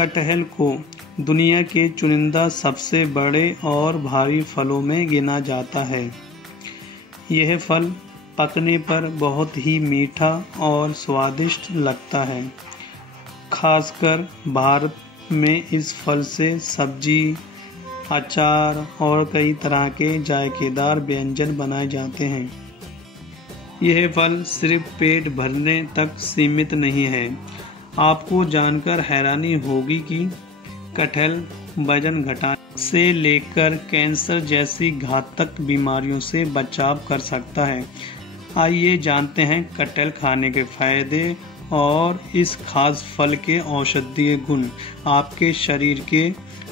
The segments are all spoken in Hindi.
कटहल को दुनिया के चुनिंदा सबसे बड़े और भारी फलों में गिना जाता है। यह फल पकने पर बहुत ही मीठा और स्वादिष्ट लगता है। खासकर भारत में इस फल से सब्जी, अचार और कई तरह के जायकेदार व्यंजन बनाए जाते हैं। यह फल सिर्फ पेट भरने तक सीमित नहीं है। आपको जानकर हैरानी होगी कि कटहल वजन घटाने से लेकर कैंसर जैसी घातक बीमारियों से बचाव कर सकता है। आइए जानते हैं कटहल खाने के फायदे और इस खास फल के औषधीय गुण आपके शरीर के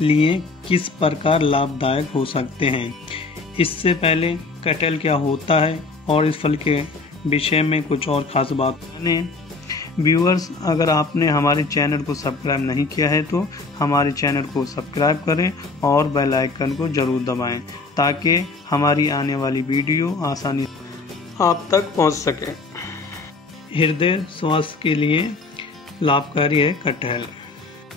लिए किस प्रकार लाभदायक हो सकते हैं। इससे पहले कटहल क्या होता है और इस फल के विषय में कुछ और खास बात जानें। व्यूअर्स, अगर आपने हमारे चैनल को सब्सक्राइब नहीं किया है तो हमारे चैनल को सब्सक्राइब करें और बेल आइकन को जरूर दबाएं ताकि हमारी आने वाली वीडियो आसानी आप तक पहुंच सके। हृदय स्वास्थ्य के लिए लाभकारी है कटहल।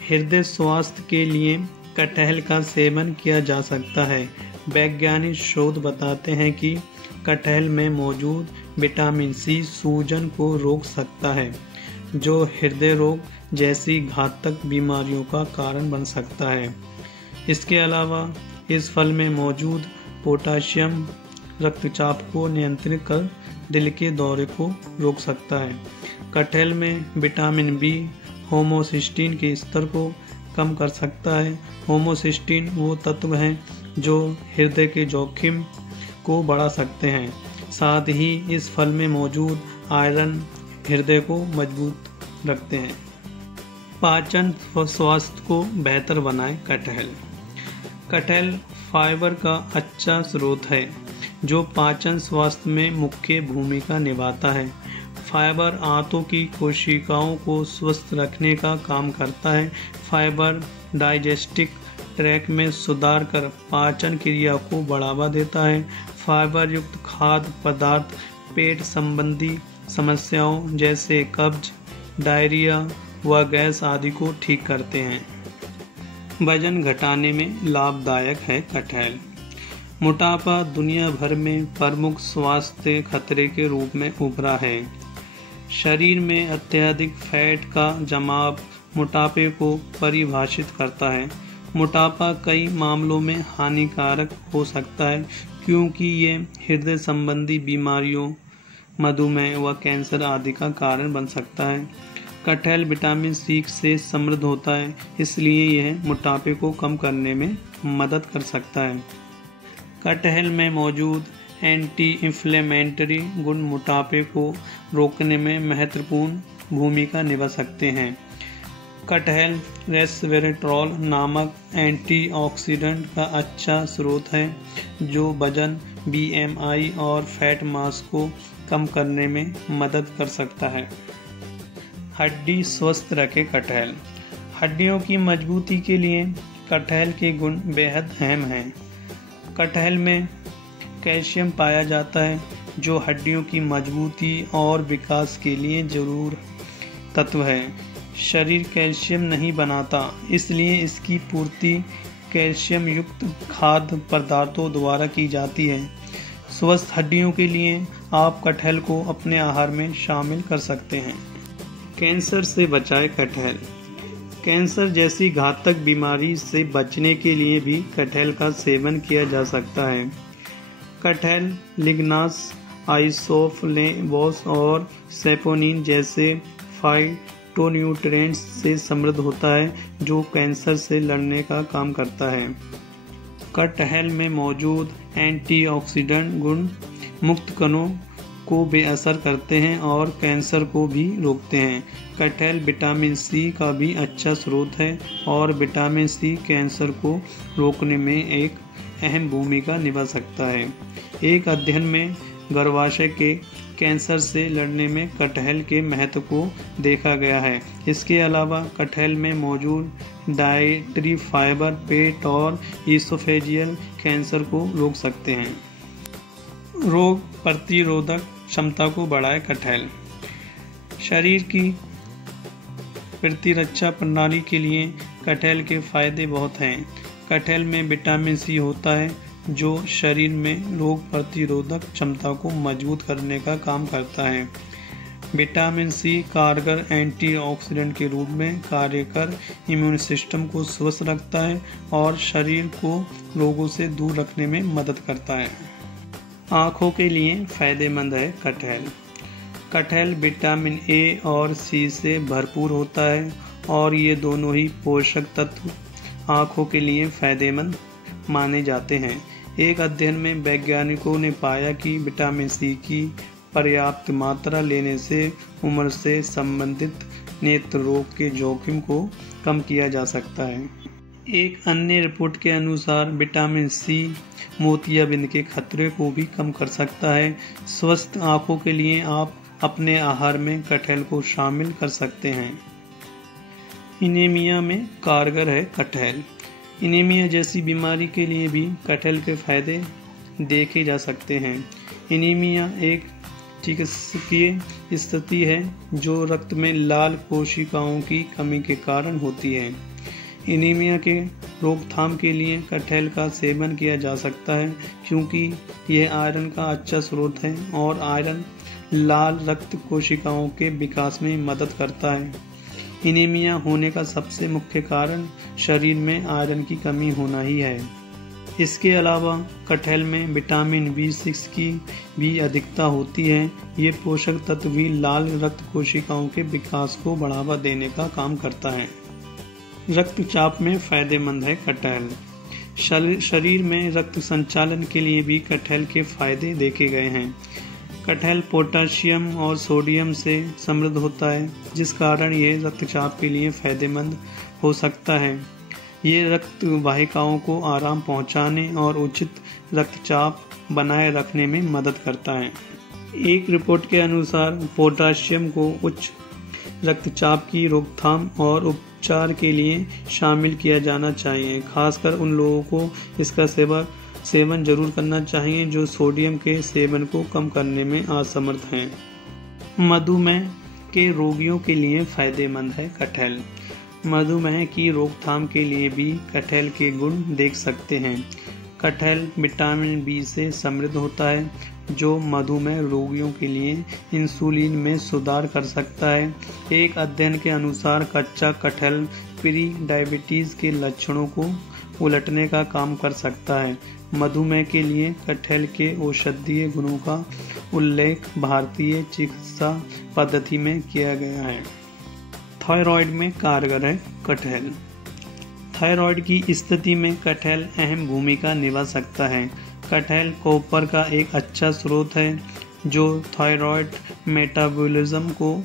हृदय स्वास्थ्य के लिए कटहल का सेवन किया जा सकता है। वैज्ञानिक शोध बताते हैं कि कटहल में मौजूद विटामिन सी सूजन को रोक सकता है, जो हृदय रोग जैसी घातक बीमारियों का कारण बन सकता है। इसके अलावा इस फल में मौजूद पोटाशियम रक्तचाप को नियंत्रित कर दिल के दौरे को रोक सकता है। कटहल में विटामिन बी होमोसिस्टीन के स्तर को कम कर सकता है। होमोसिस्टीन वो तत्व हैं जो हृदय के जोखिम को बढ़ा सकते हैं। साथ ही इस फल में मौजूद आयरन हृदय को मजबूत रखते हैं। पाचन स्वास्थ्य को बेहतर बनाए कटहल फाइबर का अच्छा स्रोत है जो पाचन स्वास्थ्य में मुख्य भूमिका निभाता है। फाइबर आंतों की कोशिकाओं को स्वस्थ रखने का काम करता है। फाइबर डाइजेस्टिव ट्रैक में सुधार कर पाचन क्रिया को बढ़ावा देता है। फाइबर युक्त खाद्य पदार्थ पेट संबंधी समस्याओं जैसे कब्ज, डायरिया व गैस आदि को ठीक करते हैं। वजन घटाने में लाभदायक है कटहल। मोटापा दुनिया भर में प्रमुख स्वास्थ्य खतरे के रूप में उभरा है। शरीर में अत्यधिक फैट का जमाव मोटापे को परिभाषित करता है। मोटापा कई मामलों में हानिकारक हो सकता है क्योंकि ये हृदय संबंधी बीमारियों, मधुमेह व कैंसर आदि का कारण बन सकता है। कटहल विटामिन सी से समृद्ध होता है, इसलिए यह मोटापे को कम करने में मदद कर सकता है। कटहल में मौजूद एंटी इंफ्लेमेटरी गुण मोटापे को रोकने में महत्वपूर्ण भूमिका निभा सकते हैं। कटहल रेस्वेरेट्रॉल नामक एंटीऑक्सीडेंट का अच्छा स्रोत है जो वजन, बीएमआई और फैट मास को कम करने में मदद कर सकता है। हड्डी स्वस्थ रखे कटहल। हड्डियों की मजबूती के लिए कटहल के गुण बेहद अहम हैं। कटहल में कैल्शियम पाया जाता है जो हड्डियों की मजबूती और विकास के लिए जरूरी तत्व है। शरीर कैल्शियम नहीं बनाता, इसलिए इसकी पूर्ति कैल्शियम युक्त खाद्य पदार्थों द्वारा की जाती है। स्वस्थ हड्डियों के लिए आप कटहल को अपने आहार में शामिल कर सकते हैं। कैंसर से बचाए कटहल। कैंसर जैसी घातक बीमारी से बचने के लिए भी कटहल का सेवन किया जा सकता है। कटहल लिग्नास, आइसोफ्लेवोस और सेपोनिन जैसे फाइटोन्यूट्रिएंट्स से समृद्ध होता है जो कैंसर से लड़ने का काम करता है। कटहल में मौजूद एंटीऑक्सीडेंट गुण मुक्त कणों को बेअसर करते हैं और कैंसर को भी रोकते हैं। कटहल विटामिन सी का भी अच्छा स्रोत है और विटामिन सी कैंसर को रोकने में एक अहम भूमिका निभा सकता है। एक अध्ययन में गर्भाशय के कैंसर से लड़ने में कटहल के महत्व को देखा गया है। इसके अलावा कटहल में मौजूद डाइटरी फाइबर पेट और ईसोफेजियल कैंसर को रोक सकते हैं। रोग प्रतिरोधक क्षमता को बढ़ाए कटहल। शरीर की प्रतिरक्षा प्रणाली के लिए कटहल के फायदे बहुत हैं। कटहल में विटामिन सी होता है जो शरीर में रोग प्रतिरोधक क्षमता को मजबूत करने का काम करता है। विटामिन सी कारगर एंटीऑक्सीडेंट के रूप में कार्य कर इम्यून सिस्टम को स्वस्थ रखता है और शरीर को रोगों से दूर रखने में मदद करता है। आँखों के लिए फायदेमंद है कटहल। कटहल विटामिन ए और सी से भरपूर होता है और ये दोनों ही पोषक तत्व आँखों के लिए फायदेमंद माने जाते हैं। एक अध्ययन में वैज्ञानिकों ने पाया कि विटामिन सी की पर्याप्त मात्रा लेने से उम्र से संबंधित नेत्र रोग के जोखिम को कम किया जा सकता है। एक अन्य रिपोर्ट के अनुसार विटामिन सी मोतियाबिंद के खतरे को भी कम कर सकता है। स्वस्थ आँखों के लिए आप अपने आहार में कटहल को शामिल कर सकते हैं। एनीमिया में कारगर है कटहल। एनीमिया जैसी बीमारी के लिए भी कटहल के फायदे देखे जा सकते हैं। एनीमिया एक चिकित्सकीय स्थिति है जो रक्त में लाल कोशिकाओं की कमी के कारण होती है। एनीमिया के रोकथाम के लिए कटहल का सेवन किया जा सकता है क्योंकि यह आयरन का अच्छा स्रोत है और आयरन लाल रक्त कोशिकाओं के विकास में मदद करता है। एनीमिया होने का सबसे मुख्य कारण शरीर में आयरन की कमी होना ही है। इसके अलावा कटहल में विटामिन B6 की भी अधिकता होती है। ये पोषक तत्व भी लाल रक्त कोशिकाओं के विकास को बढ़ावा देने का काम करता है। रक्तचाप में फायदेमंद है कटहल। शरीर में रक्त संचालन के लिए भी कटहल के फायदे देखे गए हैं। कटहल पोटेशियम और सोडियम से समृद्ध होता है जिस कारण ये रक्तचाप के लिए फायदेमंद हो सकता है। ये रक्त वाहिकाओं को आराम पहुंचाने और उचित रक्तचाप बनाए रखने में मदद करता है। एक रिपोर्ट के अनुसार पोटेशियम को उच्च रक्तचाप की रोकथाम और उपचार के लिए शामिल किया जाना चाहिए। खासकर उन लोगों को इसका सेवन जरूर करना चाहिए जो सोडियम के सेवन को कम करने में असमर्थ हैं। मधुमेह के रोगियों के लिए फायदेमंद है कटहल। मधुमेह की रोकथाम के लिए भी कटहल के गुण देख सकते हैं। कटहल विटामिन बी से समृद्ध होता है जो मधुमेह रोगियों के लिए इंसुलिन में सुधार कर सकता है। एक अध्ययन के अनुसार कच्चा कटहल प्री डायबिटीज के लक्षणों को उलटने का काम कर सकता है। मधुमेह के लिए कटहल के औषधीय गुणों का उल्लेख भारतीय चिकित्सा पद्धति में किया गया है। थायराइड में कारगर है कटहल। थायराइड की स्थिति में कटहल अहम भूमिका निभा सकता है। कटहल कॉपर का एक अच्छा स्रोत है जो थायराइड मेटाबॉलिज्म को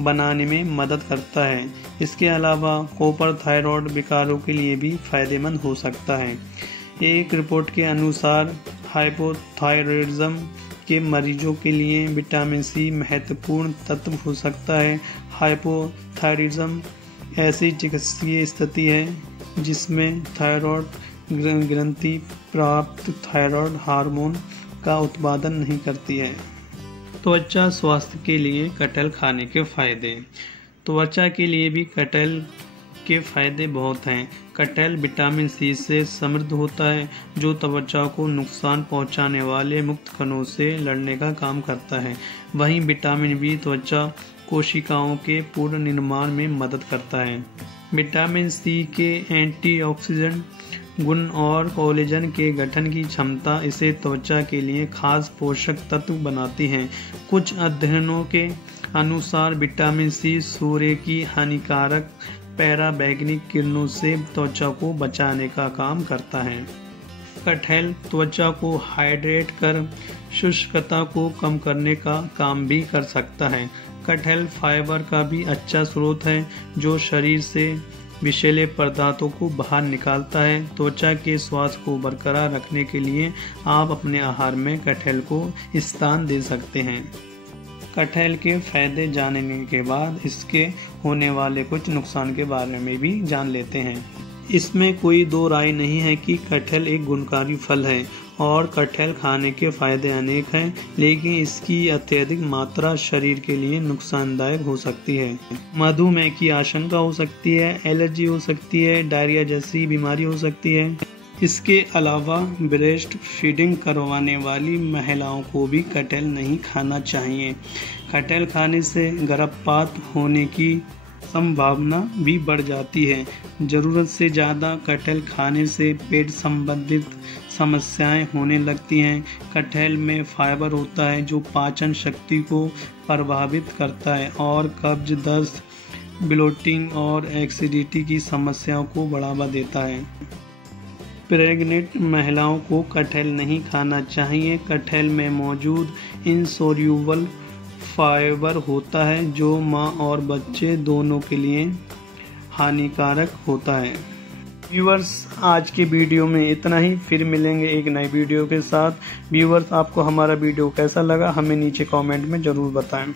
बनाने में मदद करता है। इसके अलावा कॉपर थायराइड विकारों के लिए भी फायदेमंद हो सकता है। एक रिपोर्ट के अनुसार हाइपोथायरॉयडिज्म के मरीजों के लिए विटामिन सी महत्वपूर्ण तत्व हो सकता है। हाइपोथायरॉयडिज्म ऐसी चिकित्सीय स्थिति है जिसमें थायराइड ग्रंथि प्राप्त थायराइड हार्मोन का उत्पादन नहीं करती है। त्वचा स्वास्थ्य के लिए कटहल खाने के फायदे। त्वचा के लिए भी कटहल के फायदे बहुत हैं। कटहल विटामिन सी से समृद्ध होता है जो त्वचा को नुकसान पहुंचाने वाले मुक्त कणों से लड़ने का काम करता है। वहीं विटामिन बी त्वचा कोशिकाओं के पुनर्निर्माण में मदद करता है। विटामिन सी के एंटीऑक्सीडेंट गुण और कोलेजन के गठन की क्षमता इसे त्वचा के लिए खास पोषक तत्व बनाती हैं। कुछ अध्ययनों के अनुसार विटामिन सी सूर्य की हानिकारक पैराबैंगनी किरणों से त्वचा को बचाने का काम करता है। कटहल त्वचा को हाइड्रेट कर शुष्कता को कम करने का काम भी कर सकता है। कटहल फाइबर का भी अच्छा स्रोत है जो शरीर से विषैले पदार्थों को बाहर निकालता है। त्वचा के स्वास्थ्य को बरकरार रखने के लिए आप अपने आहार में कटहल को स्थान दे सकते हैं। कटहल के फायदे जानने के बाद इसके होने वाले कुछ नुकसान के बारे में भी जान लेते हैं। इसमें कोई दो राय नहीं है कि कटहल एक गुणकारी फल है और कटहल खाने के फायदे अनेक हैं, लेकिन इसकी अत्यधिक मात्रा शरीर के लिए नुकसानदायक हो सकती है। मधुमेह की आशंका हो सकती है, एलर्जी हो सकती है, डायरिया जैसी बीमारी हो सकती है। इसके अलावा ब्रेस्ट फीडिंग करवाने वाली महिलाओं को भी कटहल नहीं खाना चाहिए। कटहल खाने से गर्भपात होने की संभावना भी बढ़ जाती है। ज़रूरत से ज़्यादा कटहल खाने से पेट संबंधित समस्याएं होने लगती हैं। कटहल में फाइबर होता है जो पाचन शक्ति को प्रभावित करता है और कब्ज, दस्त, ब्लोटिंग और एसिडिटी की समस्याओं को बढ़ावा देता है। प्रेग्नेंट महिलाओं को कटहल नहीं खाना चाहिए। कटहल में मौजूद इनसोल्यूबल फाइबर होता है जो मां और बच्चे दोनों के लिए हानिकारक होता है। व्यूअर्स, आज के वीडियो में इतना ही। फिर मिलेंगे एक नई वीडियो के साथ। व्यूअर्स, आपको हमारा वीडियो कैसा लगा हमें नीचे कमेंट में ज़रूर बताएं।